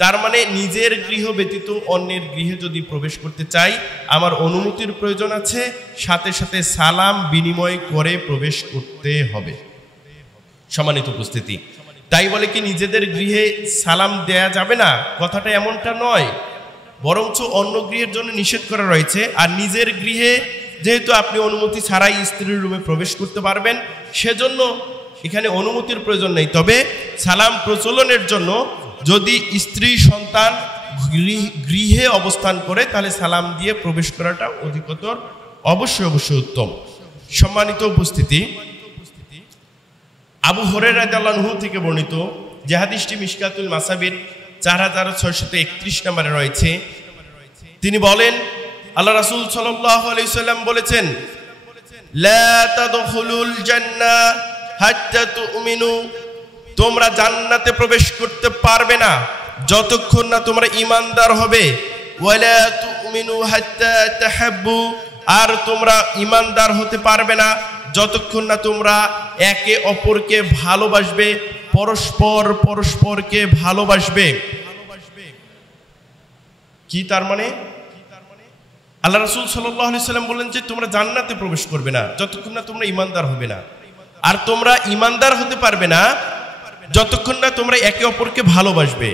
তার মানে নিজের গৃহ ব্যতীত অন্যের গৃহে যদি প্রবেশ করতে চাই আমার অনুমতির প্রয়োজন আছে, সাথে সাথে সালাম বিনিময় করে প্রবেশ করতে হবে। সম্মানিত উপস্থিতি, তাই বলে কি নিজেদের গৃহে সালাম দেয়া যাবে না, কথাটা এমনটা নয়, বরঞ্চ অন্য গৃহের জন্য নিষেধ করা রয়েছে। আর নিজের গৃহে যেহেতু আপনি অনুমতি ছাড়াই স্ত্রীর রুমে প্রবেশ করতে পারবেন, সেজন্য এখানে অনুমতির প্রয়োজন নেই। তবে সালাম প্রচলনের জন্য যদি স্ত্রী সন্তান গৃহে অবস্থান করে তাহলে সালাম দিয়ে প্রবেশ করাটা অধিকতর অবশ্যই উত্তম। সম্মানিত উপস্থিতি, আবু হুরায়রা রাদিয়াল্লাহু আনহু থেকে বর্ণিত যে হাদিসটি মিশকাতুল মাসাবির 4631 নম্বরে রয়েছে, তিনি বলেন আল্লাহ রাসূল সাল্লাল্লাহু আলাইহি ওয়াসাল্লাম বলেছেন, লা তাদখুলুল জান্নাহ হাত্তা তুমিনু, তোমরা জান্নাতে প্রবেশ করতে পারবে না যতক্ষণ না তোমরা ঈমানদার হবে। ওয়ালা তুমিনু হাত্তা তাহাব্বু, আর তোমরা ঈমানদার হতে পারবে না যতক্ষণ না তোমরা একে অপরকে ভালোবাসবে, পরস্পরকে ভালোবাসবে। কি তার মানে? আল্লাহ রাসূল সাল্লাল্লাহু আলাইহি ওয়াসাল্লাম বলেন যে তোমরা জান্নাতে প্রবেশ করবে না যতক্ষণ না তোমরা ঈমানদার হবে না, আর তোমরা ঈমানদার হতে পারবে না যতক্ষণ না তোমরা একে অপরকে ভালোবাসবে।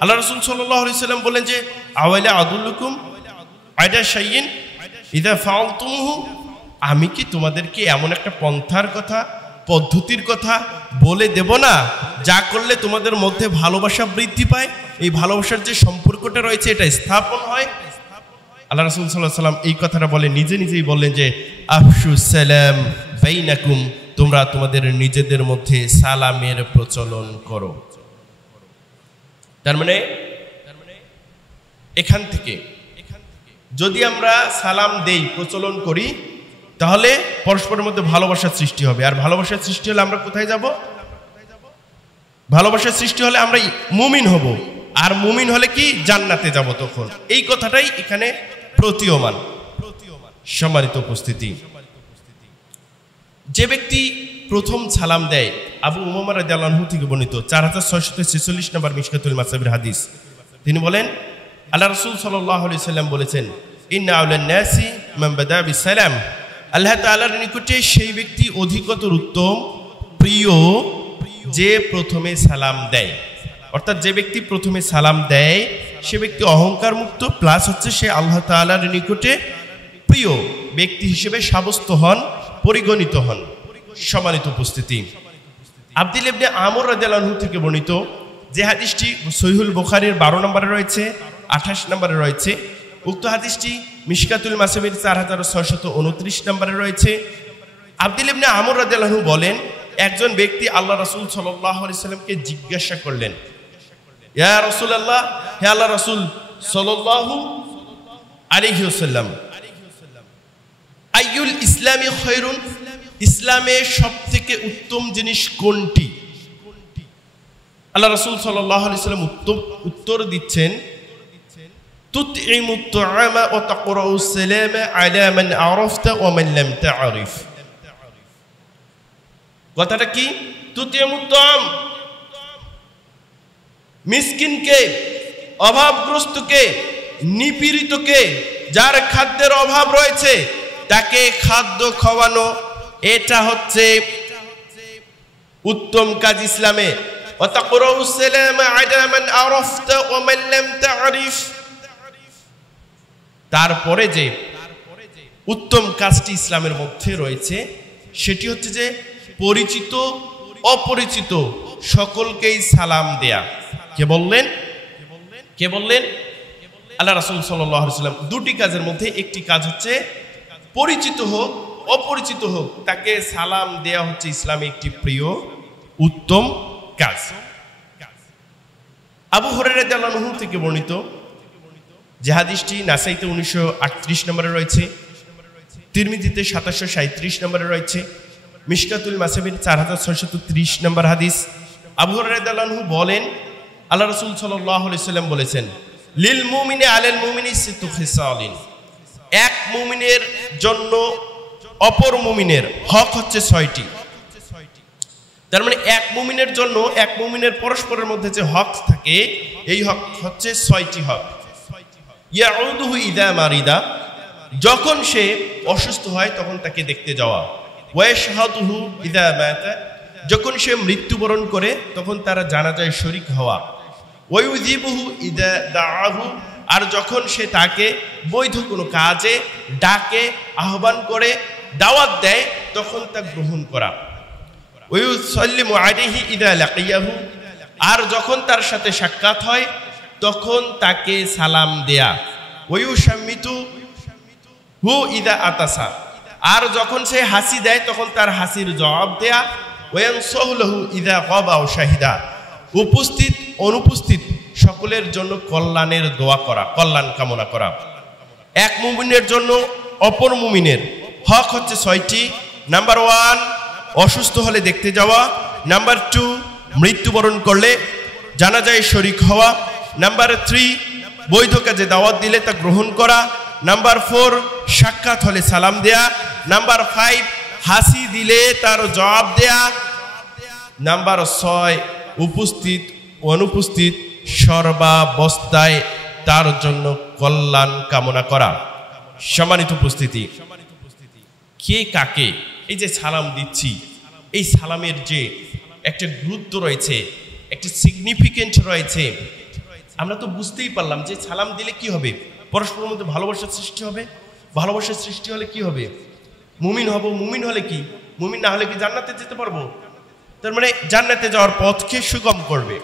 আল্লাহ রাসূল সাল্লাল্লাহু আলাইহি ওয়াসাল্লাম বলেন যে আওয়ালা আদুল্লুকুম আলা শাইইন ইযা ফাআলতুমুহু, আমি কি তোমাদেরকে এমন একটা পন্থার কথা, পদ্ধতির কথা বলে দেব না যা করলে তোমাদের মধ্যে ভালোবাসা বৃদ্ধি পায়, এই ভালোবাসার যে সম্পর্কটা রয়েছে এটা স্থাপন হয়। আল্লাহ রাসূল সাল্লাল্লাহু আলাইহি ওয়াসাল্লাম এই কথাটা বলে নিজেই বললেন যে আফশুস সালাম বাইনাকুম, তোমরা তোমাদের নিজেদের মধ্যে সালামের প্রচলন করো। তার মানে এখান থেকে যদি আমরা সালাম দেই, প্রচলন করি, তাহলে পরস্পরের মধ্যে ভালোবাসার সৃষ্টি হবে। আর ভালোবাসার সৃষ্টি হলে আমরা কোথায় যাব? ভালোবাসার সৃষ্টি হলে আমরা মুমিন হব, আর মুমিন হলে কি জান্নাতে যাব তখন। এই কথাটাই এখানে প্রতীয়মান। সম্মানিত উপস্থিতি, যে ব্যক্তি প্রথম সালাম দেয়, আবু উমামা রাদিয়াল্লাহু আনহু থেকে বর্ণিত 4646 নম্বর মিশকাতুল মাসাবির হাদিস, তিনি বলেন আল্লাহ রাসূল সাল্লাল্লাহু আলাইহি ওয়াসাল্লাম বলেছেন, ইন্না আউলান নাসি মান বাদা বিসালাম, আল্লাহ তাআলার নিকটে সেই ব্যক্তি অধিকতর উত্তম, প্রিয় যে প্রথমে সালাম দেয়। অর্থাৎ যে ব্যক্তি প্রথমে সালাম দেয় সে ব্যক্তি অহংকার মুক্ত, প্লাস হচ্ছে সে আল্লাহ তাআলার নিকটে প্রিয় ব্যক্তি হিসেবে সাব্যস্ত হন, পরিগণিত হন। সম্মানিত উপস্থিতি, আব্দুল্লাহ ইবনে আমর রাদিয়াল্লাহু আনহু থেকে বর্ণিত যে হাদিসটি সহিহুল বুখারীর 12 নম্বরে রয়েছে, 28 নম্বরে রয়েছে, উক্ত হাদিসটি মিশকাতুল মাসাবির 4629 নম্বরে রয়েছে। আব্দুল্লাহ ইবনে আমর রাদিয়াল্লাহু আনহু বলেন, একজন ব্যক্তি আল্লাহ রাসূল সাল্লাল্লাহু আলাইহি ওয়াসাল্লামকে জিজ্ঞাসা করলেন, ইয়া রাসূলুল্লাহ, হে আল্লাহ রাসূল সাল্লাল্লাহু আলাইহি ওয়াসাল্লাম, আইয়ুল ইসলামি খায়রুন, ইসলামের সবথেকে উত্তম জিনিস কোনটি? আল্লাহ রাসূল সাল্লাল্লাহু আলাইহি ওয়াসাল্লাম উত্তর দিচ্ছেন, তুতঈমুত তুআমা ওয়া তাকরাউস সালামা আলা মান আরাফতা ওয়া মান লাম তা'রিফ। কথাটা কি? তুতঈমুত তুআম, মিসকিনকে, অভাবগ্রস্তকে, নিপীড়িতকে, যার খাদ্যের অভাব রয়েছে তাকে খাদ্য খাওয়ানো, এটা হচ্ছে উত্তম কাজ ইসলামে। ওয়া তাকরাউস সালামা আলা মান আরাফতা ওয়া মান লাম তা'রিফ। তারপরে যে উত্তম কাজটি ইসলামের মধ্যে রয়েছে সেটি হচ্ছে যে পরিচিত অপরিচিত সকলকেই সালাম দেয়া। কে বললেন? আল্লাহ রাসূল সাল্লাল্লাহু আলাইহি ওয়াসাল্লাম। দুটি কাজের মধ্যে একটি কাজ হচ্ছে পরিচিত হোক অপরিচিত হোক তাকে সালাম দেয়া হচ্ছে ইসলামে একটি প্রিয় উত্তম কাজ। আবু হুরায়রা রাদিয়াল্লাহু আনহু থেকে বর্ণিত যে হাদিসটি নাসাইতে 1938 নম্বরে রয়েছে, তিরমিজিতে 2737 নম্বরে রয়েছে, মিশকাতুল মাসাবির 4630 নম্বর হাদিস। আবু হুরায়রা রাদিয়াল্লাহু আনহু বলেন, আল্লাহ রাসূল সাল্লাল্লাহু আলাইহি ওয়াসাল্লাম বলেছেন, লিল মুমিনি আলাল মুমিনি সিত্তু খিসালিন, এক মুমিনের জন্য অপর মুমিনের হক হচ্ছে 6টি। তার মানে এক মুমিনের জন্য এক মুমিনের পরস্পরের মধ্যে যে হক থাকে এই হক হচ্ছে 6টি হক। ইয়াউদুহু ইদা মারিদা, যখন সে অসুস্থ হয় তখন তাকে দেখতে যাওয়া। ওয়াশহাদুহু ইদা মাতা, যখন সে মৃত্যুবরণ করে তখন তারা জানাজায় শরীক হওয়া। ওয়ায়ুযিবুহু ইদা দাআহু, আর যখন সে তাকে বৈধ কোনো কাজে ডাকে, আহ্বান করে, দাওয়াত দেয় তখন তা গ্রহণ করা। ওয়ায়ুসাল্লিমু আলাইহি ইদা লাকিয়াহু, আর যখন তার সাথে সাক্ষাৎ হয় তখন তাকে সালাম দেয়া। ওয়ায়ুশাম্মিতু হু ইদা আতাসা, আর যখন সে হাসি দেয় তখন তার হাসির জবাব দেয়া। ওয়ানসাহু লাহু ইদা গাবা ওয়া শাহিদা, উপস্থিত অনুপস্থিত সকলের জন্য কল্যাণের দোয়া করা, কল্যাণ কামনা করা। এক মুমিনের জন্য অপর মুমিনের হক হচ্ছে 6টি। নাম্বার 1, অসুস্থ হলে দেখতে যাওয়া। নাম্বার 2, মৃত্যুবরণ করলে জানাজায় শরীক হওয়া। নাম্বার 3, বৈধ কাজে দাওয়াত দিলে তা গ্রহণ করা। নাম্বার 4, সাক্ষাৎ হলে সালাম দেয়া। নাম্বার 5, হাসি দিলে তার জবাব দেয়া। নাম্বার 6, উপস্থিত অনুপস্থিত সর্বাবস্থায় তার জন্য কল্যাণ কামনা করা। সম্মানিত উপস্থিতি, কে কাকে এই যে সালাম দিচ্ছি, এই সালামের যে একটা গুরুত্ব রয়েছে, একটা সিগনিফিকেন্ট রয়েছে, আমরা তো বুঝতেই পারলাম যে সালাম দিলে কি হবে, পরস্পরের মধ্যে ভালোবাসার সৃষ্টি হবে। ভালোবাসার সৃষ্টি হলে কি হবে, মুমিন হব। মুমিন হলে কি, মুমিন না হলে কি জান্নাতে যেতে পারবো? তার মানে জান্নাতে যাওয়ার পথকে সুগম করবে।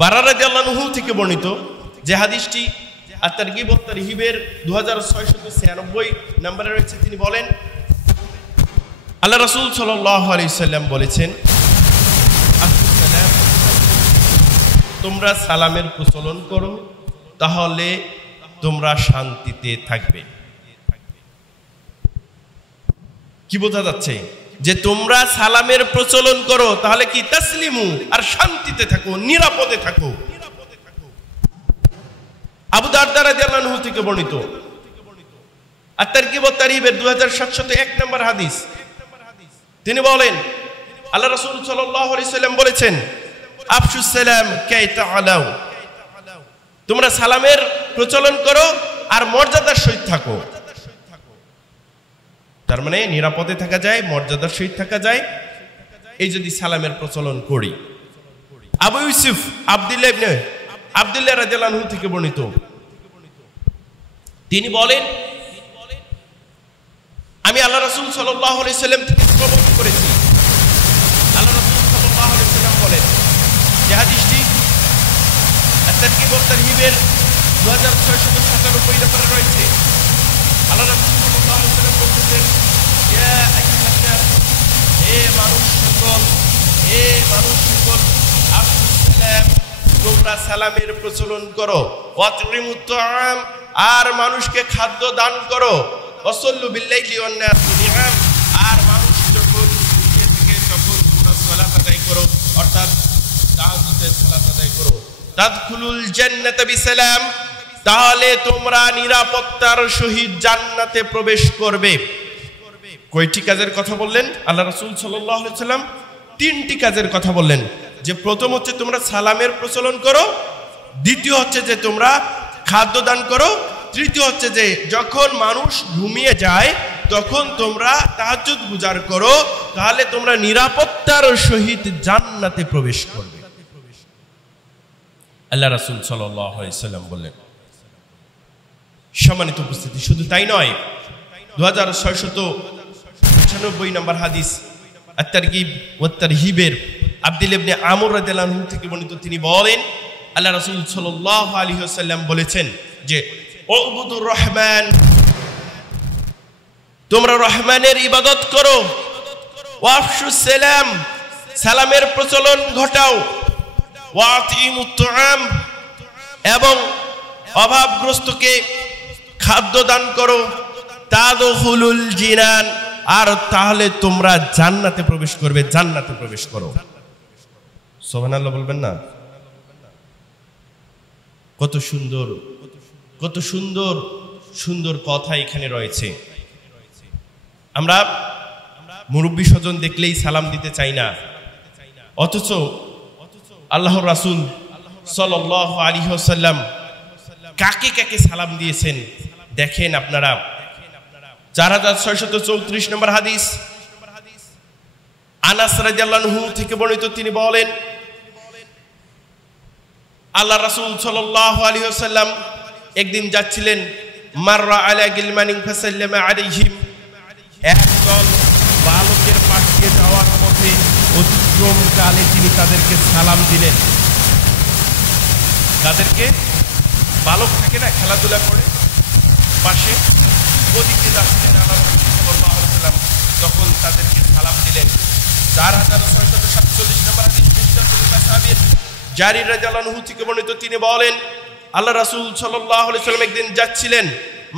বারা রাদিয়াল্লাহু আনহু থেকে বর্ণিত যে হাদিসটি আত-তারগীব ওয়াত তারহিবের 2696 নম্বরে রয়েছে, তিনি বলেন আল্লাহ রাসূল সাল্লাল্লাহু আলাইহি সাল্লাম বলেছেন, তোমরা সালামের প্রচলন করো তাহলে তোমরা শান্তিতে থাকবে। কি বোঝা যাচ্ছে? যে তোমরা সালামের প্রচলন করো তাহলে কি তাসলিমু, আর শান্তিতে থাকো, নিরাপদে থাকো। আবু দারদা রাদিয়াল্লাহু আনহু থেকে বর্ণিত আত-তারগীব ওয়াত তারহিবের 2701 নম্বর হাদিস, তিনি বলেন আল্লাহ রাসূল সাল্লাল্লাহু আলাইহি সাল্লাম বলেছেন, আফশুস সালাম কাই তাআলাউ, তোমরা সালামের প্রচলন করো আর মর্যাদার সহিত থাকো। তার মানে নিরাপদে থাকা যায়, মর্যাদার সহিত থাকা যায় এই যদি সালামের প্রচলন করি। আবু ইউসুফ আব্দুল্লাহ রাদিয়াল্লাহু আনহু থেকে বর্ণিত, তিনি বলেন আমি আল্লাহ রাসূল সাল্লাল্লাহু আলাইহি সাল্লাম থেকে শ্রবণ করেছি। আল্লাহ রাসূল সাল্লাল্লাহু আলাইহি সাল্লাম বলেন, যে হাদিসটি আত-তারগীব ওয়াত তারহিবের 2697 নম্বরে রয়েছে, আল্লাহ রাসূল সাল্লাল্লাহু আলাইহি সাল্লাম বলেছেন, ইয়া আইয়ুহান নাস, হে মানুষ সকল, হে মানুষ সকল, আফশুস সালাম, তোমরা সালামের প্রচলন করো। ওয়াতরিমুত তাআম, আর মানুষকে খাদ্য দান করো। ওয়াসাল্লু বিল্লাইলি ওয়ান নাস নিয়াম, আর মানুষ যখন ঘুমিয়ে থাকে তখন তোমরা সালাত আদায় করো, অর্থাৎ তাহাজ্জুদের সালাত আদায় করো। তাদখুলুল জান্নাতা বিসালাম, তাহলে তোমরা নিরাপত্তার সহিত জান্নাতে প্রবেশ করবে। কয়টি কাজের কথা বললেন আল্লাহ রাসূল সাল্লাল্লাহু আলাইহি সাল্লাম? 3টি কাজের কথা বললেন। যে প্রথম হচ্ছে তোমরা সালামের প্রচলন করো, দ্বিতীয় হচ্ছে যে তোমরা খাদ্য দান করো, তৃতীয় হচ্ছে যে যখন মানুষ ঘুমিয়ে যায় তখন তোমরা তাহাজ্জুদ গুজার করো, তাহলে তোমরা নিরাপত্তার সহিত জান্নাতে প্রবেশ করবে। আল্লাহ রাসূল সাল্লাল্লাহু আলাইহি সাল্লাম বললেন। সম্মানিত উপস্থিতি, শুধু তাই নয়, 2696 নম্বর হাদিস আত-তারগীব ওয়াত তারহিবের আব্দুল্লাহ ইবনে আমর রাদিয়াল্লাহু আনহু থেকে বর্ণিত, তিনি বলেন আল্লাহ রাসূল সাল্লাল্লাহু আলাইহি ওয়াসাল্লাম বলেছেন যে উবুদুর রহমান, তোমরা রহমানের ইবাদত করো। ওয়াফশুস সালাম, সালামের প্রচলন ঘটাও। ওয়াতিমুত তাআম, এবং অভাবগ্রস্তকে খাদ্য দান করো। তাদখুলুল জিনান, আর তাহলে তোমরা জান্নাতে প্রবেশ করবে, জান্নাতে প্রবেশ করো। সুবহানাল্লাহ বলবেন না? কত সুন্দর, কত সুন্দর সুন্দর কথা এখানে রয়েছে। আমরা মুরব্বী স্বজন দেখলেই সালাম দিতে চাই না, অথচ আল্লাহর রাসূল সাল্লাল্লাহু আলাইহি ওয়াসাল্লাম কাকে কাকে সালাম দিয়েছেন দেখেন আপনারা। 4634 নম্বর হাদিস, আনাস রাদিয়াল্লাহু আনহু থেকে বর্ণিত, তিনি বলেন আল্লাহ রাসূল সাল্লাল্লাহু আলাইহি ওয়াসাল্লাম একদিন যাচ্ছিলেন, মাররা আলা গিলমানিন ফাসাল্লামা আলাইহিম, একদল বালকের পাশ দিয়ে যাওয়ার পথে অতিক্রমকালে তিনি তাদেরকে সালাম দিলেন। তাদেরকে, বালক থাকে না খেলাধুলা করে পাশে, ওদিকে যাচ্ছিলেন আল্লাহ রাসূল সাল্লাল্লাহু আলাইহি ওয়াসাল্লাম, তখন তাদেরকে সালাম দিলেন। 4647 নম্বর হাদিস, মিশকাতুল মাসাবির, জারির রাদিয়াল্লাহু আনহু থেকে বর্ণিত, তিনি বলেন আল্লাহ রাসূল সাল্লাল্লাহু আলাইহি ওয়াসাল্লাম একদিন যাচ্ছিলেন,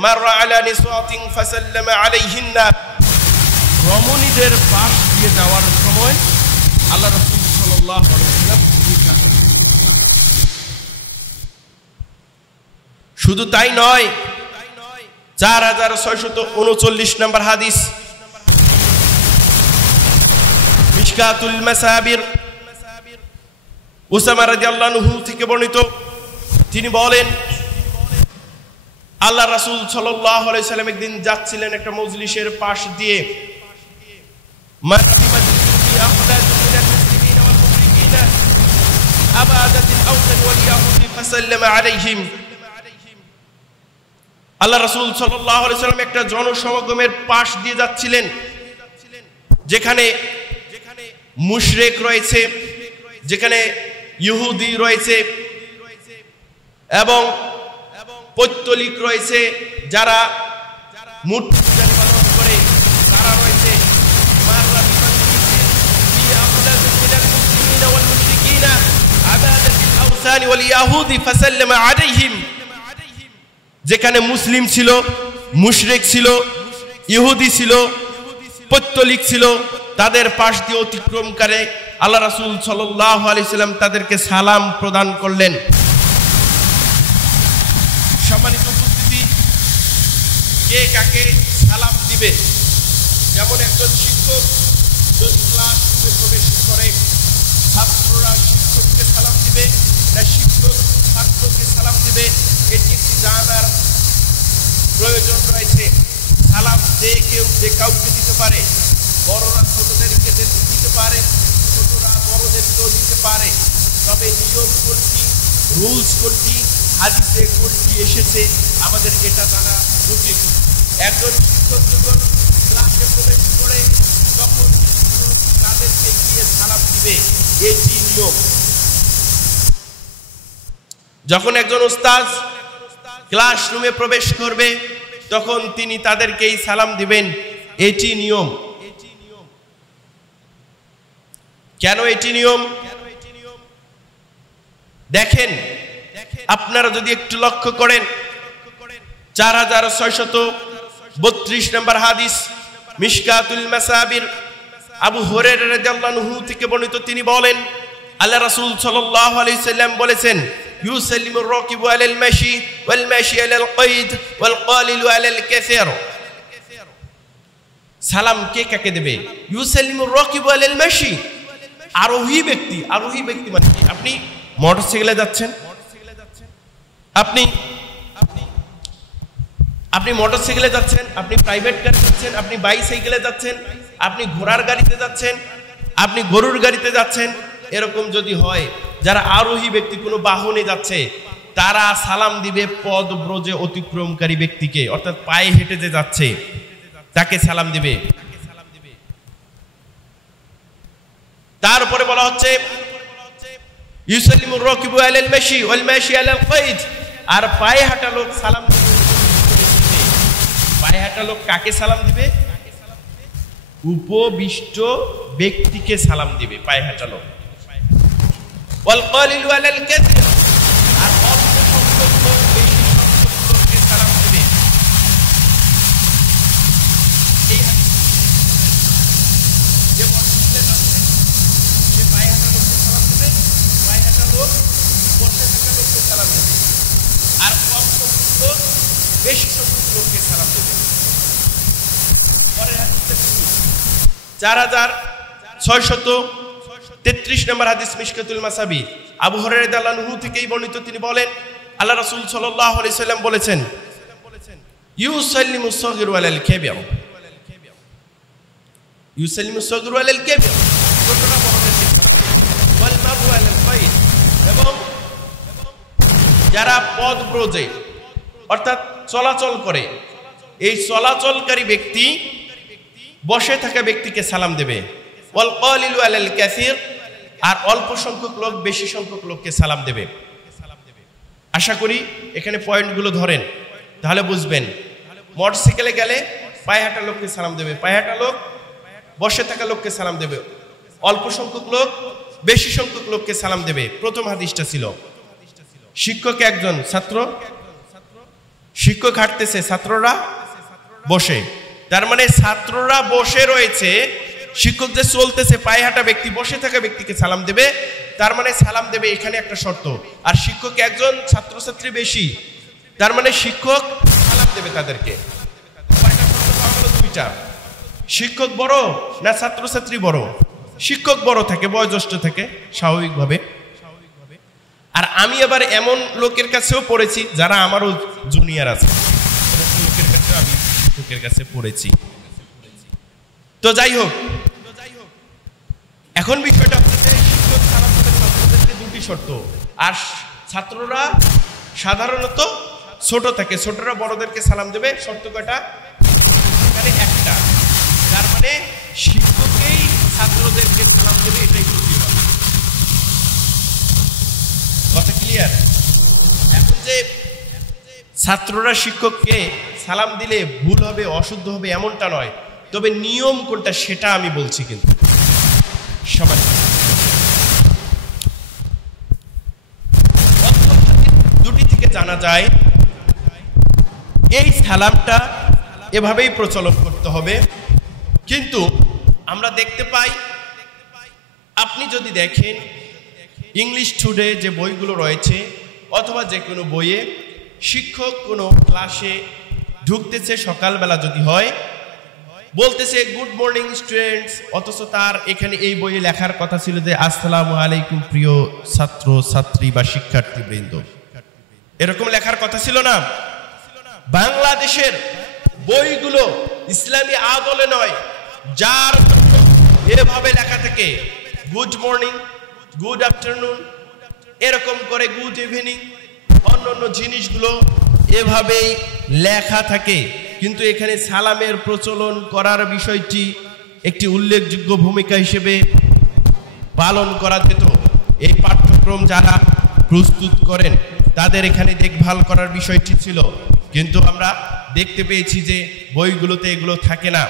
মাররা আলা নিসাতিন ফাসাল্লামা আলাইহিন্না, রমণীদের পাশ দিয়ে যাওয়ার সময় আল্লাহ রাসূল সাল্লাল্লাহু আলাইহি ওয়াসাল্লাম, শুধু তাই নয়, 4639 নম্বর হাদিস, মিশকাতুল মাসাবির, উসামা রাদিয়াল্লাহু আনহু থেকে বর্ণিত, তিনি বলেন আল্লাহ রাসূল সাল্লাল্লাহু আলাইহি ওয়াসাল্লাম একদিন যাচ্ছিলেন একটা মজলিসের পাশ দিয়ে, আল্লাহ রাসূল সাল্লাল্লাহু আলাইহি ওয়াসাল্লাম একটা জনসমাগমের পাশ দিয়ে যাচ্ছিলেন, যেখানে মুশরিক রয়েছে, যেখানে ইহুদি রয়েছে এবং পৌত্তলিক রয়েছে, যারা মূর্তি পালন করে তারা রয়েছে। যেখানে মুসলিম ছিল, মুশরিক ছিল, ইহুদি ছিল, পৌত্তলিক ছিল, তাদের পাশ দিয়ে অতিক্রম করে আল্লাহ রাসূল সাল্লাল্লাহু আলাইহি ওয়াসাল্লাম তাদেরকে সালাম প্রদান করলেন। সম্মানিত উপস্থিতি, কে কাকে সালাম দিবে? যেমন একজন শিক্ষক যদি ক্লাসে প্রবেশ করে, ছাত্ররা শিক্ষককে সালাম দিবে না শিক্ষক ছাত্রকে সালাম দিবে, এটি একটি জানার প্রয়োজন রয়েছে। সালাম যে কেউ যে কাউকে দিতে পারে, বড়রা ছোটদেরকে দিতে পারে, ছোটরা বড়দেরকেও দিতে পারে, তবে নিয়ম কোনটি, রুলস কোনটি, হাদিসে কোনটি এসেছে, আমাদের এটা জানা উচিত। একজন শিক্ষক যখন ক্লাসে প্রবেশ করে তখন তাদেরকে গিয়ে সালাম দিবে, এটি নিয়ম। যখন একজন উস্তাদ ক্লাসরুমে প্রবেশ করবে তখন তিনি তাদেরকেই সালাম দিবেন, এটি নিয়ম। কেন এটি নিয়ম? দেখেন, আপনারা যদি একটু লক্ষ্য করেন, 4632 নম্বর হাদিস, মিশকাতুল মাসাবির, আবু হুরায়রা রাদিয়াল্লাহু আনহু থেকে বর্ণিত, তিনি বলেন আল্লাহ রাসূল সাল্লাল্লাহু আলাইহি ওয়াসাল্লাম বলেছেন, ইউসাল্লিমুর রাকিবু আলাল মাশি ওয়াল মাশি আলাল কাইদ ওয়াল কালিলু আলাল কাসির। সালাম কে কাকে দেবে? ইউসাল্লিমুর রাকিবু আলাল মাশি, আরোহী ব্যক্তি। আরোহী ব্যক্তি মানে কি? আপনি মোটরসাইকেলে যাচ্ছেন, আপনি মোটরসাইকেলে যাচ্ছেন, আপনি প্রাইভেট কারে যাচ্ছেন, আপনি বাইসাইকেলে যাচ্ছেন, আপনি ঘোড়ার গাড়িতে যাচ্ছেন, আপনি গরুর গাড়িতে যাচ্ছেন, এরকম যদি হয়, যারা আরোহী ব্যক্তি কোনো বাহনে যাচ্ছে তারা সালাম দিবে পদ ব্রজে অতিক্রমকারী ব্যক্তিকে, অর্থাৎ পায়ে হেঁটে যে যাচ্ছে তাকে সালাম দিবে। তারপরে বলা হচ্ছে ইউসাল্লিমুর রাকিবু আলাল মাশি ওয়াল মাশি আলাল কাইদ, আর পায়ে হাঁটা লোক সালাম দিবে। পায়ে হাঁটা লোক কাকে সালাম দিবে? উপবিষ্ট ব্যক্তিকে সালাম দিবে পায়ে হাঁটা লোক। ওয়াল কালিলু আলাল কাসির, আর অল্প সংখ্যক লোক বেশি সংখ্যক লোককে সালাম দিবে। এই যে মসজিদে যাচ্ছে সে পায়ে হাঁটা লোককে সালাম দিবে, পায়ে হাঁটা লোক বসে থাকা লোককে সালাম দেবে, আর কম সংখ্যক লোক বেশি সংখ্যক লোককে সালাম দেবে। পরের হাদিসে 4633 নম্বর হাদিস মিশকাতুল মাসাবি, আবু হুরায়রা রাদিয়াল্লাহু আনহু থেকেই বর্ণিত। তিনি বলেন আল্লাহ রাসূল সাল্লাল্লাহু আলাইহি সাল্লাম বলেছেন, ইউসাল্লিমু সাগীরু আলাল কাবীর, ইউসাল্লিমু সাগীরু আলাল কাবীর, ছোটরা বড়দেরকে ওয়াল মারু আলাল ফাইদ, এবং যারা পথ ব্রজে অর্থাৎ চলাচল করে, এই চলাচলকারী ব্যক্তি বসে থাকা ব্যক্তিকে সালাম দেবে। ওয়াল কালিলু আলাল কাসীর, আর অল্প সংখ্যক লোক বেশি সংখ্যক লোককে সালাম দেবে। আশা করি এখানে পয়েন্টগুলো ধরেন, তাহলে বুঝবেন। মোটরসাইকেলে গেলে পায়ে হাঁটা লোককে সালাম দেবে, পায়ে হাঁটা লোক বসে থাকা লোককে সালাম দেবে, অল্প সংখ্যক লোক বেশি সংখ্যক লোককে সালাম দেবে। প্রথম হাদিসটা ছিল শিক্ষক একজন, ছাত্র, শিক্ষক হাঁটতেছে, ছাত্ররা বসে, তার মানে ছাত্ররা বসে রয়েছে, শিক্ষক যে চলতেছে, পায়ে হাঁটা ব্যক্তি বসে থাকা ব্যক্তিকে সালাম দেবে, তার মানে সালাম দেবে এখানে একটা শর্ত। আর শিক্ষক একজন, ছাত্রছাত্রী বেশি, তার মানে শিক্ষক সালাম দেবে তাদেরকে। দুইটা, শিক্ষক বড় না ছাত্রছাত্রী বড়? শিক্ষক বড় থাকে, বয়োজ্যেষ্ঠ থাকে স্বাভাবিকভাবে। আর আমি আবার এমন লোকের কাছেও পড়েছি যারা আমারও জুনিয়র আছে, লোকের কাছে আমি শিক্ষকের কাছে পড়েছি। তো যাই হোক, এখন বিষয়টা হচ্ছে শিক্ষক সালাম দেবে ছাত্রদেরকে দুটি শর্ত, আর ছাত্ররা সাধারণত ছোট থাকে, ছোটরা বড়দেরকে সালাম দেবে, শর্ত কয়টা? এখানে একটা, তার মানে শিক্ষকই ছাত্রদেরকে সালাম দেবে, এটাই সত্যি কথা। কথা ক্লিয়ার? এখন যে ছাত্ররা শিক্ষককে সালাম দিলে ভুল হবে, অশুদ্ধ হবে এমনটা নয়, তবে নিয়ম কোনটা সেটা আমি বলছি। কিন্তু সবাই দুটি থেকে জানা যায় এই সালামটা এভাবেই প্রচলন করতে হবে। কিন্তু আমরা দেখতে পাই, আপনি যদি দেখেন ইংলিশ টুডে যে বইগুলো রয়েছে অথবা যে কোনো বইয়ে, শিক্ষক কোনো ক্লাসে ঢুকতেছে সকালবেলা যদি হয়, বলতেছে গুড মর্নিং স্টুডেন্টস, অথচ তার এখানে এই বইয়ে লেখার কথা ছিল যে আসসালামু আলাইকুম প্রিয় ছাত্র ছাত্রী বা শিক্ষার্থীবৃন্দ, এরকম লেখার কথা ছিল না। বাংলাদেশের বইগুলো ইসলামী আদলে নয়, যার এভাবে লেখা থাকে গুড মর্নিং, গুড আফটারনুন, এরকম করে গুড ইভিনিং, অন্যান্য জিনিসগুলো এভাবেই লেখা থাকে। কিন্তু এখানে সালামের প্রচলন করার বিষয়টি একটি উল্লেখযোগ্য ভূমিকা হিসেবে পালন করা যেত। এই পাঠ্যক্রম যারা প্রস্তুত করেন তাদের এখানে দেখভাল করার বিষয়টি ছিল, কিন্তু আমরা দেখতে পেয়েছি যে বইগুলোতে এগুলো থাকে না।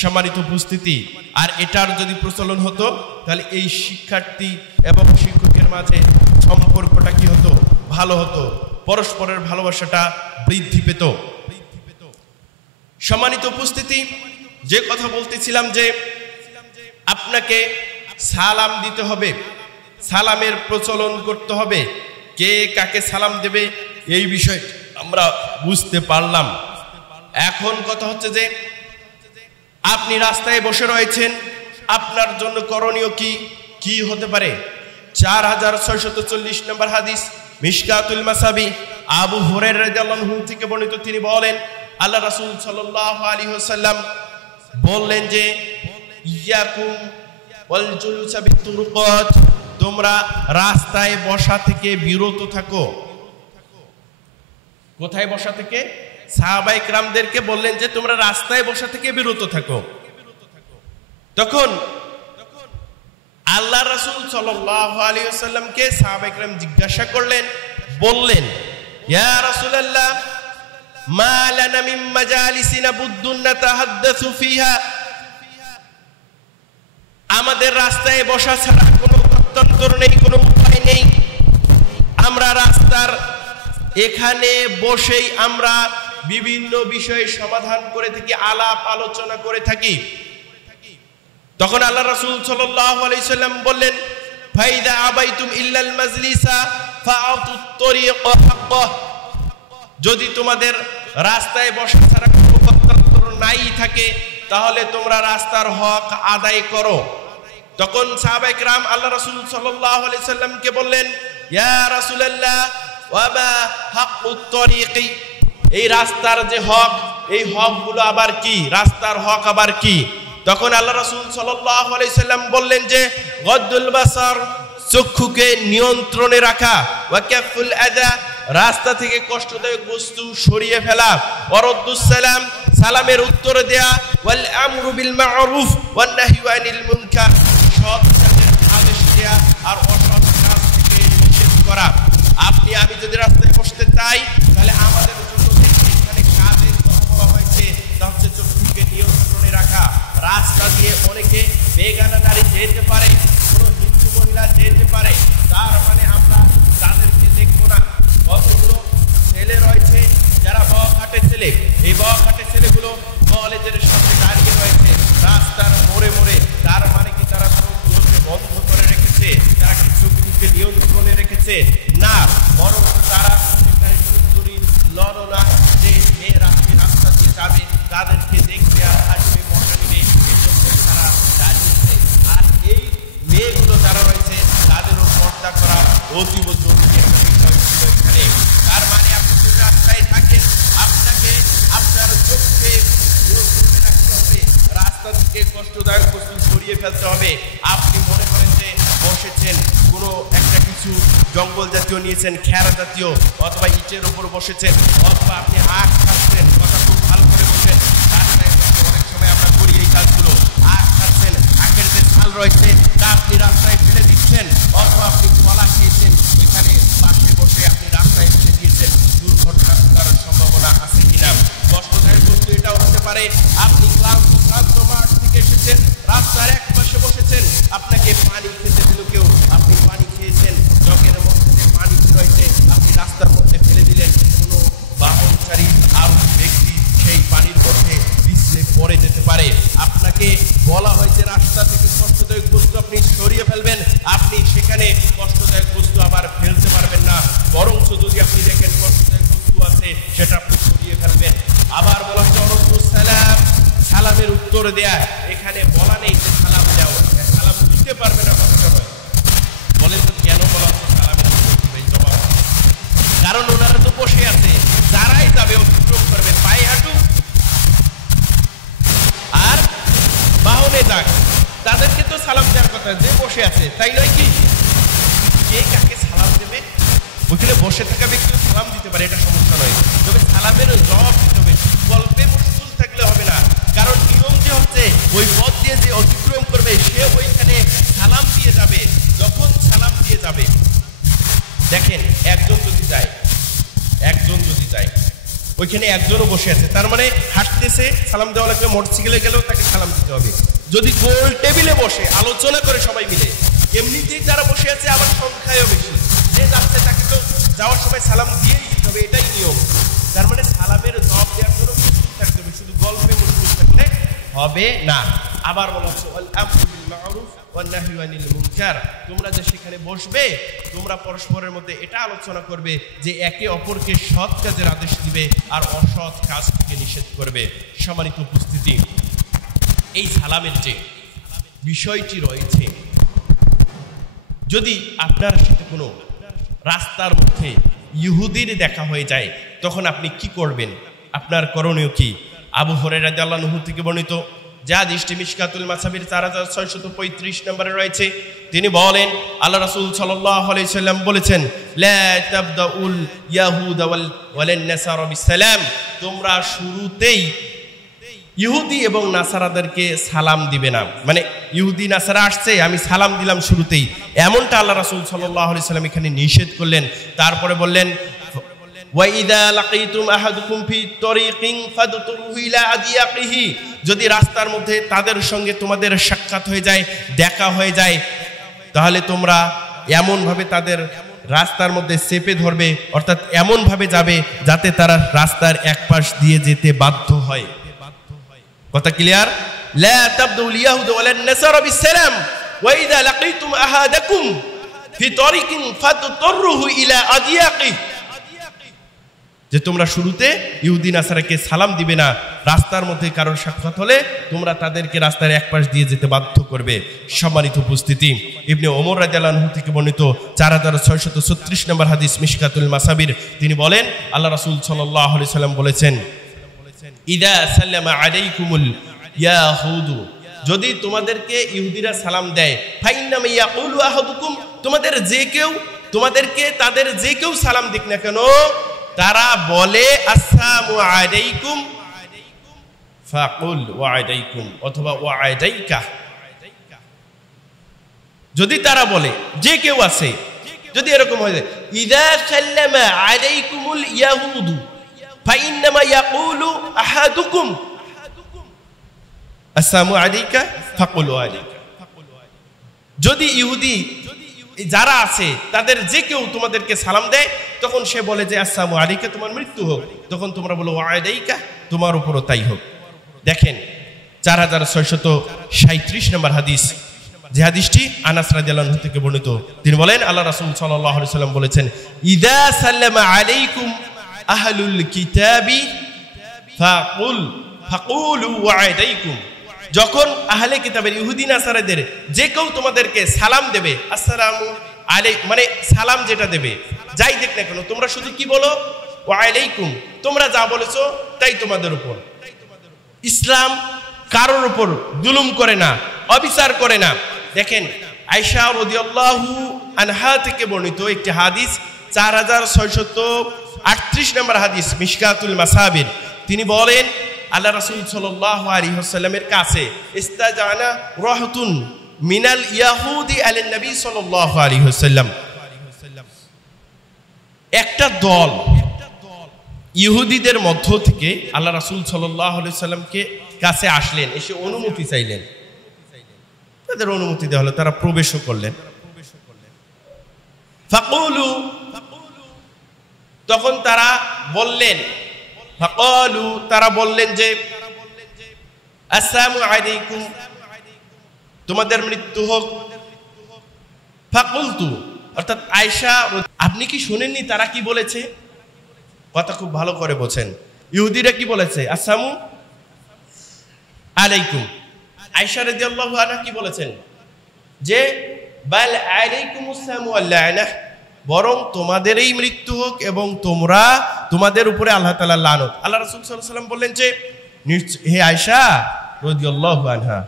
সম্মানিত উপস্থিতি, আর এটার যদি প্রচলন হতো তাহলে এই শিক্ষার্থী এবং শিক্ষকের মাঝে সম্পর্কটা কি হতো? ভালো হতো, পরস্পরের ভালোবাসাটা বৃদ্ধি পেত। সম্মানিত উপস্থিতি, যে কথা বলতেছিলাম যে আপনাকে সালাম দিতে হবে, সালামের প্রচলন করতে হবে, কে কাকে সালাম দেবে এই বিষয় আমরা বুঝতে পারলাম। এখন কথা হচ্ছে যে আপনি রাস্তায় বসে রয়েছেন, আপনার জন্য করণীয় কি কি হতে পারে? 4640 নম্বর হাদিস মিশকাতুল মাসাবি, আবু হুরায়রা রাদিয়াল্লাহু আনহু থেকে বর্ণিত। তিনি বলেন আল্লাহ রাসূল সাল্লাল্লাহু আলাইহি ওয়াসাল্লাম বললেন যে ইয়াকুম ওয়াল জুলুসা বিতুরুকাত, তোমরা রাস্তায় বসা থেকে বিরত থাকো। কোথায় বসা থেকে? সাহাবায়ে কেরামদেরকে বললেন যে তোমরা রাস্তায় বসা থেকে বিরত থাকো। তখন আল্লাহ রাসূল সাল্লাল্লাহু আলাইহি ওয়াসাল্লামকে সাহাবায়ে কেরাম জিজ্ঞাসা করলেন, বললেন ইয়া রাসূলুল্লাহ মা লানা মিন মাজালিসিনা বুদ্দুন নাতাহাদ্দাসু ফিহা, আমাদের রাস্তায় বসা ছাড়া কোনো পথ্যন্তর নেই, কোনো উপায় নেই, আমরা রাস্তার এখানে বসেই আমরা বিভিন্ন বিষয়ে সমাধান করে থাকি, আলাপ আলোচনা করে থাকি। তখন আল্লাহ রাসূল সাল্লাল্লাহু আলাইহি সাল্লাম বললেন ফাইদা আবাইতুম ইল্লাল মাজলিসা ফাআতুত তরিক হাক্কাহ, যদি তোমাদের রাস্তায় বসা ছাড়া কোনো পথ্যন্তর নাই থাকে তাহলে তোমরা রাস্তার হক আদায় করো। তখন সাহাবায়ে কেরাম আল্লাহ রাসূল সাল্লাল্লাহু আলাইহি সাল্লামকে বললেন, ইয়া রাসূলুল্লাহ ওয়া মা হাক্কুত তরিকি, এই রাস্তার যে হক, এই হকগুলো আবার কি? রাস্তার হক আবার কি? তখন আল্লাহ রাসূল সাল্লাল্লাহু আলাইহি সাল্লাম বললেন যে গদ্দুল বাসার, চক্ষুকে নিয়ন্ত্রণে রাখা, ওয়া কাফুল আযা, রাস্তা থেকে কষ্টদায়ক বস্তু সরিয়ে ফেলা, ওয়ারদ্দুস সালাম, সালামের উত্তর দেয়া, ওয়াল আমরু বিল মা'রুফ ওয়ান নাহয়ু আনিল মুনকার, সৎ কাজের আদেশ দেয়া আর অসৎ কাজ থেকে নিষেধ করা। আপনি আমি যদি রাস্তায় বসতে চাই, তাহলে আমাদের জন্য এখানে কাজের কথা বলা হয়েছে তা হচ্ছে চক্ষুকে নিয়ন্ত্রণে রাখা। রাস্তা দিয়ে অনেকে বেগানা নারী যেতে পারে, কোনো হিন্দু মহিলা যেতে পারে, তার মানে আমরা তাদেরকে দেখবো না। কতগুলো ছেলে রয়েছে যারা বখাটে ছেলে, এই বখাটে ছেলেগুলো কলেজের সামনে দাঁড়িয়ে রয়েছে রাস্তার মোড়ে মোড়ে, তার মানে কি তারা চোখগুলোকে বন্ধ করে রেখেছে? তারা কি চোখগুলোকে নিয়ন্ত্রণে রেখেছে? না, বরং তারা সেখানে সুন্দরী ললনা যে মেয়ে রাস্তা দিয়ে যাবে তাদেরকে দেখবে আর আসবে, মজা নিবে, এজন্য তারা দাঁড়িয়েছে। আর এই মেয়েগুলো যারা রয়েছে তাদেরও পর্দা করা অতীব জরুরি একটা বিষয় ছিল এখানে। তার মানে আপনি যদি রাস্তায় থাকেন, আপনাকে আপনার চোখকে নিয়ন্ত্রণে রাখতে হবে, রাস্তা থেকে কষ্টদায়ক বস্তু সরিয়ে ফেলতে হবে। আপনি মনে করেন যে বসেছেন কোনো একটা কিছু জঙ্গল জাতীয় নিয়েছেন, খেরা জাতীয়, অথবা ইটের উপর বসেছেন, অথবা আপনি আখ খাচ্ছেন, কথা খুব ভালো করে বসেন, রাস্তায় অনেক সময় আমরা করি এই কাজগুলো। আখ খাচ্ছেন, আখের যে ছাল রয়েছে তা আপনি রাস্তায় ফেলে দিচ্ছেন, অথবা আপনি কলা খেয়েছেন, এখানে পাশে বসে আপনি রাস্তায় ফেলে দিয়েছেন, দুর্ঘটনা ঘটার সম্ভাবনা আছে কিনা? কষ্টদায়ক বস্তু এটাও হতে পারে আপনি ক্লান্ত মাঠ থেকে এসেছেন, রাস্তার এক পাশে বসেছেন, আপনাকে পানি খেতে দিল কেউ, আপনি পানি খেয়েছেন, জগের মধ্যে যে পানি রয়েছে আপনি রাস্তার মধ্যে ফেলে দিলেন, কোনো বাহনচারী আর ব্যক্তি সেই পানির মধ্যে পিছলে পড়ে যেতে পারে। আপনাকে বলা হয়েছে রাস্তা থেকে কষ্টদায়ক বস্তু আপনি সরিয়ে ফেলবেন, আপনি সেখানে কষ্টদায়ক বস্তু আবার ফেলতে পারবেন না, বরঞ্চ যদি আপনি দেখেন কষ্টদায়ক বস্তু আছে সেটা আপনি সরিয়ে ফেলবেন। আবার বলা হচ্ছে ওয়ারদ্দুস সালাম, সালামের উত্তর দেয়া। এখানে বলা নেই যে সালাম দাও, সালাম দিতে পারবে না কত সময়। বলেন তো কেন বলা হচ্ছে সালামের উত্তর দিবে? জবাব, কারণ ওনারা তো বসে আছে, যারাই যাবে অতিক্রম করবে, পায়ে হাঁটু আর বাহনে যাক, তাদেরকে তো সালাম দেওয়ার কথা, যে বসে আছে, তাই নয় কি? কে কাকে সালাম দেবে? ওইখানে বসে থাকা ব্যক্তি সালাম দিতে পারে, এটা সমস্যা নয়, তবে সালামের জবাব দিতে হবে। গল্পে মশগুল থাকলে হবে না, কারণ নিয়ম যে হচ্ছে ওই পথ দিয়ে যে অতিক্রম করবে সে ওইখানে সালাম দিয়ে যাবে। যখন সালাম দিয়ে যাবে, দেখেন একজন যদি যায় ওইখানে একজনও বসে আছে, তার মানে হাঁটতেছে, সালাম দেওয়া লাগবে, মোটরসাইকেলে গেলেও তাকে সালাম দিতে হবে। যদি গোল টেবিলে বসে আলোচনা করে সবাই মিলে, এমনিতেই যারা বসে আছে আবার সংখ্যায়ও বেশি, যে যাচ্ছে তাকে তো যাওয়ার সময় সালাম দিয়েই দিতে হবে, এটাই নিয়ম। তার মানে সালামের জবাব দেওয়ার জন্য প্রস্তুত থাকতে হবে, শুধু গল্পে প্রস্তুত থাকলে হবে না। আবার বলা হচ্ছে ওয়াল আমরু বিল মা'রুফ ওয়ান নাহয়ু আনিল মুনকার, তোমরা যে সেখানে বসবে তোমরা পরস্পরের মধ্যে এটা আলোচনা করবে যে একে অপরকে সৎ কাজের আদেশ দিবে আর অসৎ কাজ থেকে নিষেধ করবে। সম্মানিত উপস্থিতি, এই সালামের যে বিষয়টি রয়েছে, যদি আপনার সাথে কোনো রাস্তার মধ্যে ইহুদির দেখা হয়ে যায় তখন আপনি কি করবেন? আপনার করণীয় কি? আবু হুরায়রা রাদিয়াল্লাহু আনহু থেকে বর্ণিত, যা দৃষ্টি মিশকাতুল মাসাবির 4635 নম্বরে রয়েছে, তিনি বলেন আল্লাহ রাসূল সাল্লাল্লাহু আলাইহি সাল্লাম বলেছেন, লা তাবদাউল ইয়াহুদা ওয়ালান নাসারা বিসালাম, তোমরা শুরুতেই ইহুদি এবং নাসারাদেরকে সালাম দিবে না। মানে ইহুদি নাসারা আসছে, আমি সালাম দিলাম শুরুতেই, এমনটা আল্লাহ রাসূল সাল্লাল্লাহু আলাইহি সাল্লাম এখানে নিষেধ করলেন। তারপরে বললেন ওয়াইদা লাকিতুম আহাদুকুম ফি তরিকিন ফাদতুরহু ইলা আদিয়াকিহি, যদি রাস্তার মধ্যে তাদের সঙ্গে তোমাদের সাক্ষাৎ হয়ে যায়, দেখা হয়ে যায়, তাহলে তোমরা এমন ভাবে তাদের রাস্তার মধ্যে চেপে ধরবে, অর্থাৎ এমন ভাবে যাবে যাতে তারা রাস্তার এক পাশ দিয়ে যেতে বাধ্য হয়। কথা ক্লিয়ার? লা তাবদুল ইয়াহুদ ওয়ালান নাসারা বিসালাম ওয়াইদা লাকিতুম আহাদাকুম ফি তরিকিন ফাদতুরহু ইলা আদিয়াকিহি, যে তোমরা শুরুতে ইহুদি নাসারাকে সালাম দিবে না, রাস্তার মধ্যে কারোর সাক্ষাৎ হলে তোমরা তাদেরকে রাস্তার এক পাশ দিয়ে যেতে বাধ্য করবে। সম্মানিত উপস্থিতি, ইবনে ওমর রাদিয়াল্লাহু আনহু থেকে বর্ণিত 4636 নম্বর হাদিস মিশকাতুল মাসাবির, তিনি বলেন আল্লাহ রাসূল সাল্লাল্লাহু আলাইহি সাল্লাম বলেছেন, ইদা সাল্লামা আলাইকুমুল ইয়াহুদু, যদি তোমাদেরকে ইহুদিরা সালাম দেয়, ফাইন্নামা ইয়াকুলু আহাদুকুম, তোমাদেরকে তাদের যে কেউ সালাম দিক না কেন, তারা বলে আসসালামু আলাইকুম ফাকুল ওয়া আলাইকুম অথবা ওয়া আলাইকা। যদি তারা বলে, যে কেউ আছে, যদি এরকম হয়ে যায়, ইদা সাল্লামা আলাইকুমুল ইয়াহুদু ফাইন্নামা ইয়াকুলু আহাদুকুম আসসালামু আলাইকা ফাকুল ওয়া আলাইকা। যদি ইহুদি যারা আছে তাদের যে কেউ তোমাদেরকে সালাম দেয়, তখন সে বলে যে আসসালামু আলাইকা, তোমার মৃত্যু হোক, তখন তোমরা বলো ওয়া আলাইকা, তোমার উপরও তাই হোক। দেখেন 4637 নম্বর হাদিস, যে হাদিসটি আনাস রাদিয়াল্লাহু আনহু থেকে বর্ণিত, তিনি বলেন আল্লাহ রাসূল সাল্লাল্লাহু আলাইহি সাল্লাম বলেছেন, ইদা সাল্লামা আলাইকুম আহলুল কিতাবি ফাকুলু ওয়া আলাইকুম, যখন আহলে কিতাবের ইহুদি নাসারাদের যে কেউ তোমাদেরকে সালাম দেবে, আসসালামু আলাইকুম মানে সালাম যেটা দেবে, যাই দেখ না কেন, তোমরা শুধু কি বলো, ওয়া আলাইকুম, তোমরা যা বলেছো তাই তোমাদের উপর। ইসলাম কারোর উপর জুলুম করে না, অবিচার করে না। দেখেন আয়েশা রাদিয়াল্লাহু আনহা থেকে বর্ণিত একটি হাদিস, 4638 নম্বর হাদিস মিশকাতুল মাসাবির, তিনি বলেন আল্লাহ রাসূল সাল্লাল্লাহু আলাইহি ওয়াসাল্লামের কাছে ইস্তাজানা রাহতুন মিনাল ইয়াহুদি আলান নবী সাল্লাল্লাহু আলাইহি ওয়াসাল্লাম, একটা দল ইহুদিদের মধ্য থেকে আল্লাহ রাসূল সাল্লাল্লাহু আলাইহি ওয়াসাল্লামকে কাছে আসলেন, এসে অনুমতি চাইলেন। তাদের অনুমতি দেওয়া হলো, তারা প্রবেশও করলেন। ফাকুলু, তখন তারা বললেন, ফাকালু, তারা বললেন যে আসসালামু আলাইকুম, তোমাদের মৃত্যু হোক। ফাকুলতু, অর্থাৎ আয়েশা, আপনি কি শুনেননি তারা কি বলেছে? কথা খুব ভালো করে বোঝেন। ইহুদিরা কি বলেছে? আসসালামু আলাইকুম। আয়েশা রাদিয়াল্লাহু আনহা কি বলেছেন? যে বাল আলাইকুমুস সালামু ওয়াল লা'নাহ, বরং তোমাদেরই মৃত্যু হোক এবং তোমাদের উপরে আল্লাহ তাআলার লানত। আল্লাহ রাসূল সাল্লাল্লাহু আলাইহি ওয়াসাল্লাম বললেন যে, হে আয়েশা রাদিয়াল্লাহু আনহা,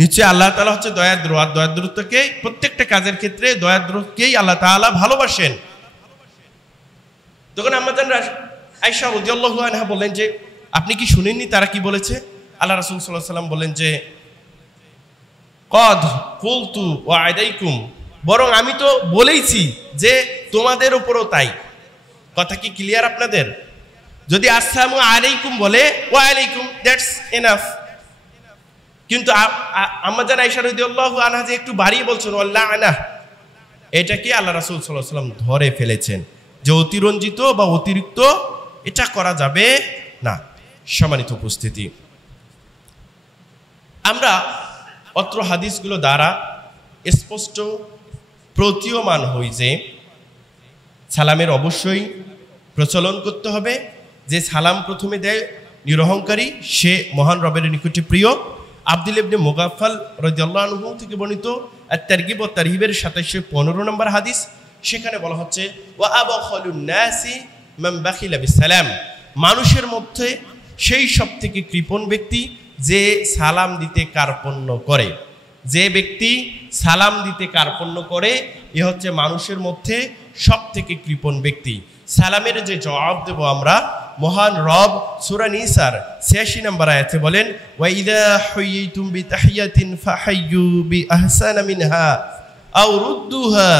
নিশ্চয় আল্লাহ তাআলা হচ্ছে দয়াদ্র, আর দয়াদ্রতাকে প্রত্যেকটা কাজের ক্ষেত্রে দয়াদ্রকেই আল্লাহ তাআলা ভালোবাসেন। তখন আম্মাজান আয়েশা রাদিয়াল্লাহু আনহা বললেন যে, আপনি কি শুনেননি তারা কি বলেছে? আল্লাহ রাসূল সাল্লাল্লাহু আলাইহি ওয়াসাল্লাম বললেন যে, কদ কুলতু ওয়া আলাইকুম, বরং আমি তো বলেইছি যে তোমাদের উপরও তাই। কথা কি ক্লিয়ার আপনাদের? যদি আসসালামু আলাইকুম বলে, ওয়া আলাইকুম, দ্যাটস এনাফ। কিন্তু আম্মাজান আয়েশা রাদিয়াল্লাহু আনহা যে একটু বাড়িয়ে বলছেন ওয়াল লা'নাহ, এটা কি আল্লাহ রাসূল সাল্লাল্লাহু আলাইহি ওয়াসাল্লাম ধরে ফেলেছেন যে অতিরঞ্জিত বা অতিরিক্ত এটা করা যাবে না। সম্মানিত উপস্থিতি, আমরা অত্র হাদিসগুলো দ্বারা স্পষ্ট প্রতীয়মান হই যে সালামের অবশ্যই প্রচলন করতে হবে। যে সালাম প্রথমে দেয় নিরহংকারী, সে মহান রবের নিকটে প্রিয়। আব্দুল্লাহ ইবনে মুগাফফাল রাদিয়াল্লাহু আনহু থেকে বর্ণিত আত-তারগিব ওয়া তারহিবের 2715 নম্বর হাদিস, সেখানে বলা হচ্ছে ওয়া আবখালুন নাসি মান বাখিলা বিসালাম, মানুষের মধ্যে সেই সব থেকে কৃপণ ব্যক্তি যে সালাম দিতে কার্পণ্য করে। যে ব্যক্তি সালাম দিতে কার্পণ্য করে, এ হচ্ছে মানুষের মধ্যে সব থেকে কৃপণ ব্যক্তি। সালামের যে জবাব দেব আমরা, মহান রব সূরা নিসার 86 নম্বর আয়াতে বলেন, ওয়া ইযা হুয়িতুম বিতাহিয়াতিন ফাহাইয়ু বিআহসানা মিনহা আও রুদ্দুহা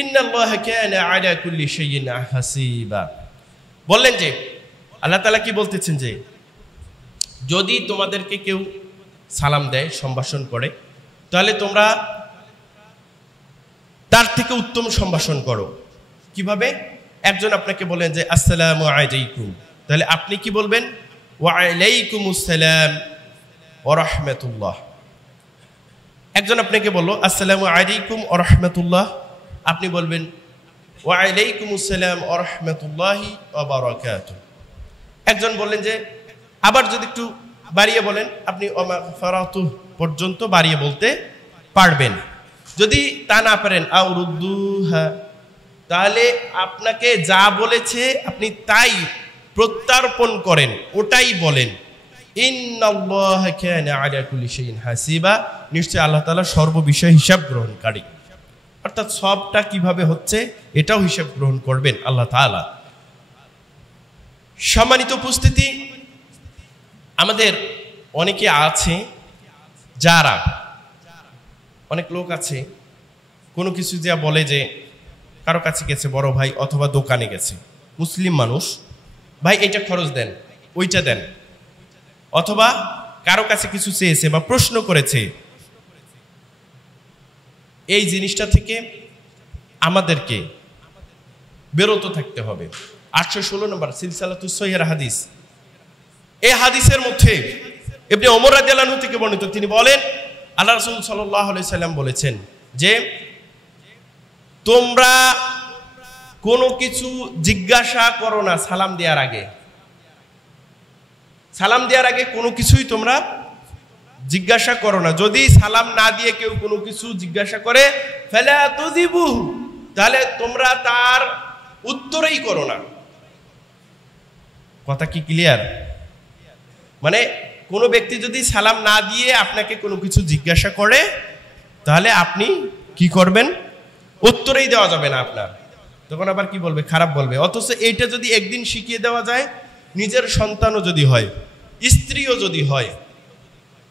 ইন্নাল্লাহা কানা আলা কুল্লি শাইইন হাসিবা। বললেন যে আল্লাহ তাআলা কি বলতেছেন যে যদি তোমাদেরকে কেউ সালাম দেয়, সম্ভাষণ করে, তাহলে তোমরা তার থেকে উত্তম সম্ভাষণ করো। কিভাবে? একজন আপনাকে বলেন যে আসসালামু আলাইকুম, তাহলে আপনি কি বলবেন? ওয়া আলাইকুমুস সালাম ওয়া রাহমাতুল্লাহ। একজন আপনাকে বলল আসসালামু আলাইকুম ওয়া রাহমাতুল্লাহ, আপনি বলবেন ওয়া আলাইকুমুস সালাম ওয়া রাহমাতুল্লাহি ওয়া বারাকাতুহু। একজন বললেন যে আবার যদি একটু বাড়িয়ে বলেন, আপনি ওয়া মাগফিরাতুহু পর্যন্ত বাড়িয়ে বলতে পারবেন। যদি তা না পারেন আও রুদ্দুহা, তাহলে আপনাকে যা বলেছে আপনি তাই প্রত্যার্পণ করেন, ওটাই বলেন। ইন্নাল্লাহা কানা আলা কুল্লি শাইইন হাসিবা, নিশ্চয় আল্লাহ তাআলা সর্ববিষয়ে হিসাব গ্রহণকারী। অর্থাৎ সবটা কিভাবে হচ্ছে এটাও হিসাব গ্রহণ করবেন আল্লাহ তাআলা। সম্মানিত উপস্থিতি, আমাদের অনেকে আছে যারা, অনেক লোক আছে কোনো কিছু যা বলে যে কারো কাছে গেছে বড় ভাই অথবা দোকানে গেছে, মুসলিম মানুষ, ভাই এটা খরচ দেন, ওইটা দেন, অথবা কারো কাছে কিছু চেয়েছে বা প্রশ্ন করেছে। এই জিনিসটা থেকে আমাদেরকে বিরত থাকতে হবে। 816 নম্বর সিলসিলাতুস সহিহ হাদিস, এই হাদিসের মধ্যে ইবনে ওমর রাদিয়াল্লাহু আনহু থেকে বর্ণিত, তিনি বলেন আল্লাহ রাসূল সাল্লাল্লাহু আলাইহি সাল্লাম বলেছেন যে তোমরা কোনো কিছু জিজ্ঞাসা করো না সালাম দেওয়ার আগে। সালাম দেওয়ার আগে কোনো কিছুই তোমরা জিজ্ঞাসা করো না। যদি সালাম না দিয়ে কেউ কোনো কিছু জিজ্ঞাসা করে ফালা তুজিবুহু, তাহলে তোমরা তার উত্তরই করো না। কথা কি ক্লিয়ার? মানে কোনো ব্যক্তি যদি সালাম না দিয়ে আপনাকে কোনো কিছু জিজ্ঞাসা করে, তাহলে আপনি কি করবেন? উত্তরেই দেওয়া যাবে না আপনার। তখন আবার কি বলবে? খারাপ বলবে। অথচ এইটা যদি একদিন শিখিয়ে দেওয়া যায়, নিজের সন্তানও যদি হয়, স্ত্রীও যদি হয়,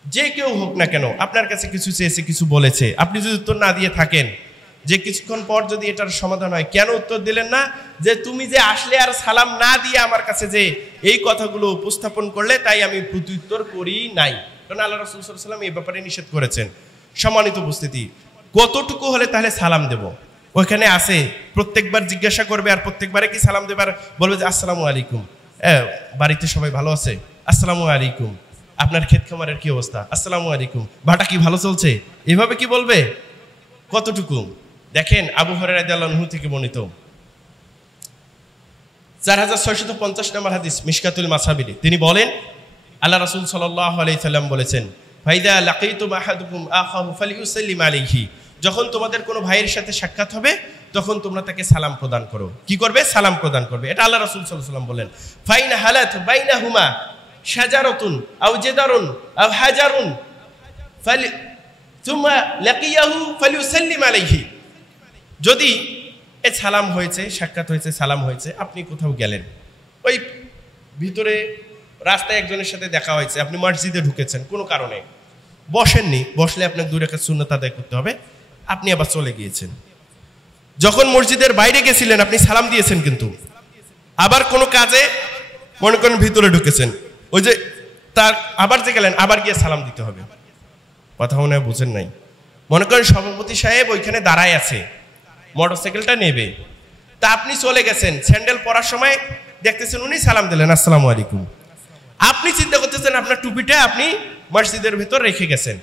যে কেউ হোক না কেন, আপনার কাছে কিছু চেয়েছে, কিছু বলেছে, আপনি যদি উত্তর না দিয়ে থাকেন, যে কিছুক্ষণ পর যদি এটার সমাধান হয়, কেন উত্তর দিলেন না? যে তুমি যে আসলে আর সালাম না দিয়ে আমার কাছে যে এই কথাগুলো উপস্থাপন করলে, তাই আমি প্রত্যুত্তর করি নাই। কারণ আল্লাহ রাসূল সাল্লাল্লাহু আলাইহি ওয়াসাল্লাম এই ব্যাপারে নিষেধ করেছেন। সম্মানিত উপস্থিতি, কতটুকু হলে তাহলে সালাম দেব? ওইখানে আছে প্রত্যেকবার জিজ্ঞাসা করবে, আর প্রত্যেকবারে কি সালাম দেবার বলবে যে আসসালামু আলাইকুম, বাড়িতে সবাই ভালো আছে, আসসালামু আলাইকুম, আপনার ক্ষেত খামারের কি অবস্থা, আসসালামু আলাইকুম, ভাটা কি ভালো চলছে, এভাবে কি বলবে? কতটুকু? দেখেন আবু হুরায়রা রাদিয়াল্লাহু আনহু থেকে বর্ণিত 4650 নম্বর হাদিস মিশকাতুল মাসাবির, তিনি বলেন আল্লাহ রাসূল সাল্লাল্লাহু আলাইহি সাল্লাম বলেছেন ফাইদা লাকিতুম আহাদুকুম আখাহু ফালিউসাল্লিম আলাইহি, যখন তোমাদের কোনো ভাইয়ের সাথে সাক্ষাৎ হবে তখন তোমরা তাকে সালাম প্রদান করো। কি করবে? সালাম প্রদান করবে। এটা আল্লাহ রাসূল সাল্লাল্লাহু আলাইহি সাল্লাম বলেন। ফাইন হালাত বাইনাহুমা শাজারাতুন আও জিদারুন আও হাজারুন ফালি সুম্মা লাকিয়াহু ফালিউসাল্লিম আলাইহি, যদি এ সালাম হয়েছে, সাক্ষাৎ হয়েছে, সালাম হয়েছে, আপনি কোথাও গেলেন, ওই ভিতরে রাস্তায় একজনের সাথে দেখা হয়েছে, আপনি মসজিদে ঢুকেছেন কোনো কারণে, বসেননি, বসলে আপনাকে 2 রাকাত সুন্নাত আদায় করতে হবে, আপনি আবার চলে গিয়েছেন। যখন মসজিদের বাইরে গেছিলেন আপনি সালাম দিয়েছেন, কিন্তু আবার কোনো কাজে মনে করেন ভিতরে ঢুকেছেন, ওই যে তার আবার যে গেলেন আবার গিয়ে সালাম দিতে হবে। কথা মনে হয় বুঝেন নাই? মনে করেন সভাপতি সাহেব ওইখানে দাঁড়ায় আছে, মোটরসাইকেলটা নেবে, তা আপনি চলে গেছেন, স্যান্ডেল পরার সময় দেখতেছেন উনি সালাম দিলেন আসসালামু আলাইকুম, আপনি চিন্তা করতেছেন আপনার টুপিটা আপনি মসজিদের ভিতর রেখে গেছেন,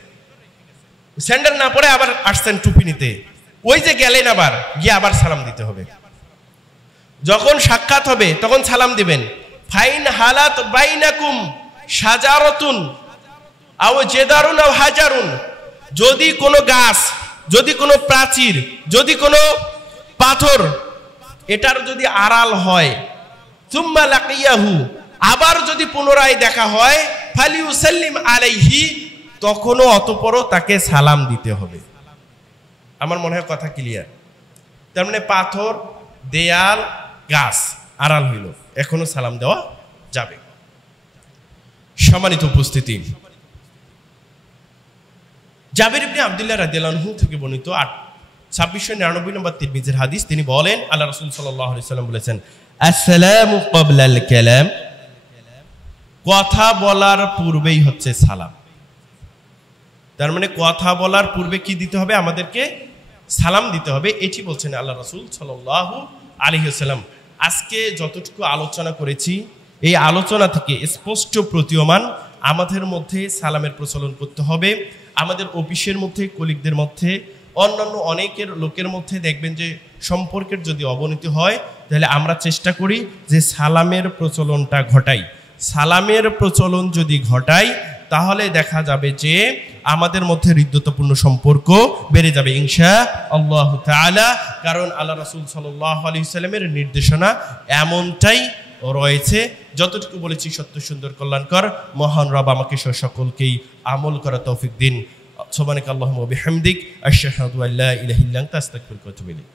স্যান্ডেল না পরে আবার আসছেন টুপি নিতে, ওই যে গেলেন আবার গিয়ে আবার সালাম দিতে হবে। যখন সাক্ষাৎ হবে তখন সালাম দিবেন। ফাইন হালাত বাইনাকুম শাজারাতুন আও জিদারুন আও হাজারুন, যদি কোনো গাছ, যদি কোনো প্রাচীর, যদি কোনো পাথর, এটার যদি আড়াল হয়, সুম্মা লাকিয়াহু, আবার যদি পুনরায় দেখা হয়, ফালিউসাল্লিম আলাইহি, তখনও অতঃপরও তাকে সালাম দিতে হবে। আমার মনে হয় কথা ক্লিয়ার। তার মানে পাথর, দেয়াল, গাছ আড়াল হইল, এখনো সালাম দেওয়া যাবে। সম্মানিত উপস্থিতি, জাবির ইবনে আব্দুল্লাহ রাদিয়াল্লাহু আনহু থেকে বর্ণিত 2699 নম্বর তিরমিজির হাদিস, তিনি বলেন আল্লাহ রাসূল সাল্লাল্লাহু আলাইহি সাল্লাম বলেছেন আসসালামু ক্বাবলাল কালাম, কথা বলার পূর্বেই হচ্ছে সালাম। তার মানে কথা বলার পূর্বে কি দিতে হবে? আমাদেরকে সালাম দিতে হবে। এটি বলছেন আল্লাহ রাসূল সাল্লাল্লাহু আলাইহি ওয়াসাল্লাম। আজকে যতটুকু আলোচনা করেছি, এই আলোচনা থেকে স্পষ্ট প্রতীয়মান আমাদের মধ্যে সালামের প্রচলন করতে হবে। আমাদের অফিসের মধ্যে, কলিগদের মধ্যে, অন্যান্য অনেকের লোকের মধ্যে দেখবেন যে সম্পর্কের যদি অবনতি হয় তাহলে আমরা চেষ্টা করি যে সালামের প্রচলনটা ঘটাই। সালামের প্রচলন যদি ঘটাই তাহলে দেখা যাবে যে আমাদের মধ্যে হৃদ্যতাপূর্ণ সম্পর্ক বেড়ে যাবে ইনশাআল্লাহ তাআলা। কারণ আল্লাহ রাসূল সাল্লাল্লাহু আলাইহি সাল্লামের নির্দেশনা এমনটাই রয়েছে। যতটুকু বলেছি সত্য সুন্দর কল্যাণকর মহান রব আমাকে সকলকেই আমল করা তৌফিক দিন। সুবহানাকাল্লাহুম্মা ওয়া বিহামদিক আশহাদু আল্লা ইলাহা ইল্লা আনতা আস্তাগফিরুকা ওয়া আতুবু ইলাইক।